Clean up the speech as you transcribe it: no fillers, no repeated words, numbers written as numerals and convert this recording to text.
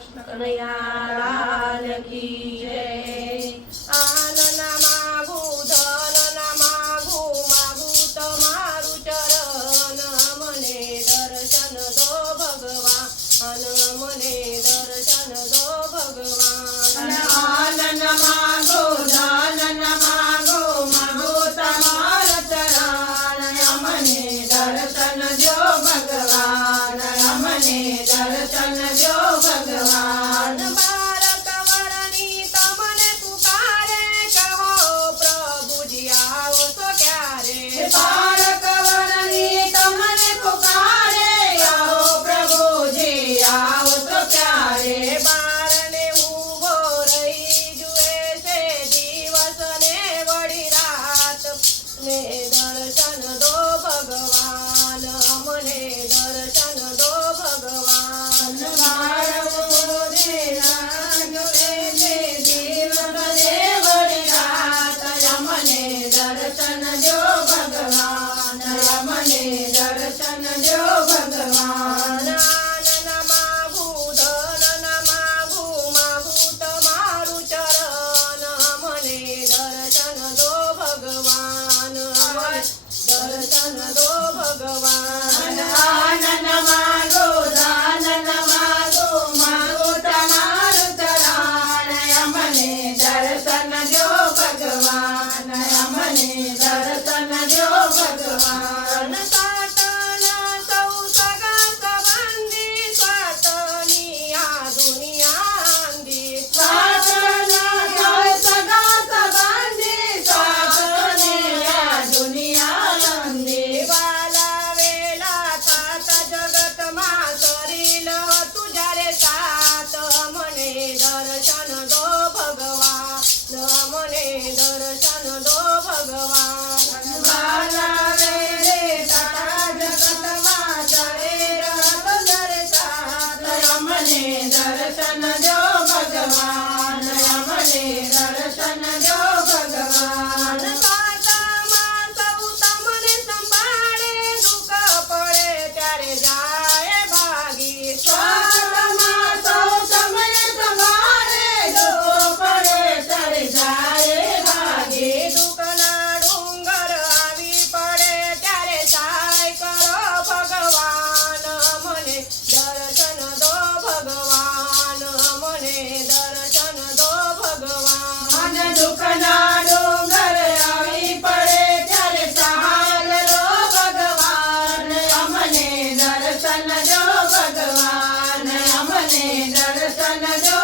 કનૈયાલાલ કી જય। આનન માગું ધન ના માગું માગું તમારું ચરણ મને દર્શન દો ભગવાન મને દર્શન દો ભગવાન। આનન માગો ધન ન માગો માગો તમારા ચરણ અમને દર્શન દો ભગવાન અમને દર્શન દો ભગવાન। બાર કવરની તમને પુકારે કહો પ્રભુજી આવો તો ક્યારે। પાર કવરની તમને પુકારે આવો પ્રભુજી આવો તો ક્યારે। બારણે ઊભો રહી જુએ છે દિવસ ને વળી રાત ને દર્શન દો ભગવાન મને દર્શન દો ભગવાન। દર્શન જો ભગવાન અમને દર્શન જો ભગવાન। આનન માગું ધન ના માગું માગું તમારું ચરણ મને દર્શન દો ભગવાન મને દર્શન દો ભગવાન। આનન માગો દાન ન માગો માગો તમારું ચરણ અમને દર્શન જો ભગવાન અમને દર્શન જો ભગવાન। સાતના સૌ સગા સંબંધી સ્વાતની આ દુનિયા આંધી સાતના સૌ સગા સંબંધી સાતની આ દુનિયા અંધી। વાલા વેલા થાતા જગતમાં શરીર હતું જ્યારે સાત મને દર્શન દો ભગવાન મને દર્શન દો ભગવાન। વાલા વેલે તારા જગતમાં શરીર હતું જ્યારે સાત અમને દર્શન જો ભગવાન અમને દર્શન જો ભગવાન। સાતમાં સૌ તમને સંભાળે દુઃખ પડે ત્યારે જાય ભાગી સાતમાં સૌ તમને સંભાળે દુઃખ પડે ત્યારે જાય ભાગી। દુઃખના ડુંગર આવી પડે ત્યારે સહાય કરો ભગવાન મને દર્શન દો ભગવાન મને દર્શન દો ભગવાન। અને દુઃખના ડુંગર આવી પડે ત્યારે સહાય કરો ભગવાન અમને દર્શન જો ભગવાન અમને દર્શન જો